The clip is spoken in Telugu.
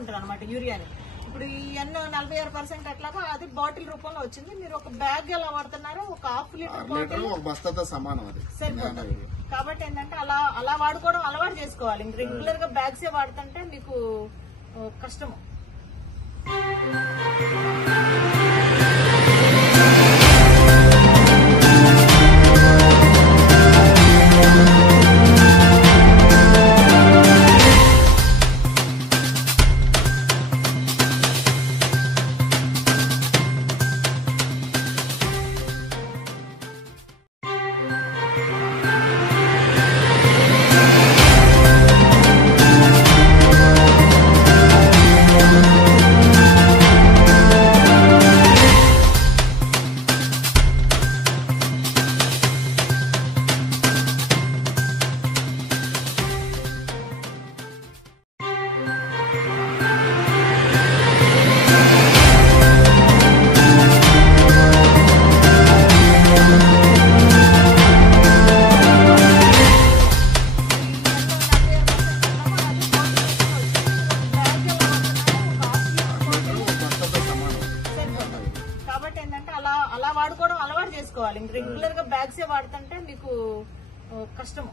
తీసుకుంటారు అనమాట యూరియాని. ఇప్పుడు ఈ N46% అట్లాగా అది బాటిల్ రూపంలో వచ్చింది. మీరు ఒక బ్యాగ్ ఎలా వాడుతున్నారో ఒక హాఫ్ లీటర్ బాటిల్ బస్తాతో సమానం అది సరిపోతుంది. కాబట్టి ఏంటంటే అలా వాడుకోవడం అలవాటు చేసుకోవాలి. రెగ్యులర్ గా బ్యాగ్స్ వాడుతుంటే మీకు కష్టము. అలా వాడుకోవడం అలవాటు చేసుకోవాలి. రెగ్యులర్ గా బ్యాగ్స్ వాడుతుంటే మీకు కష్టము.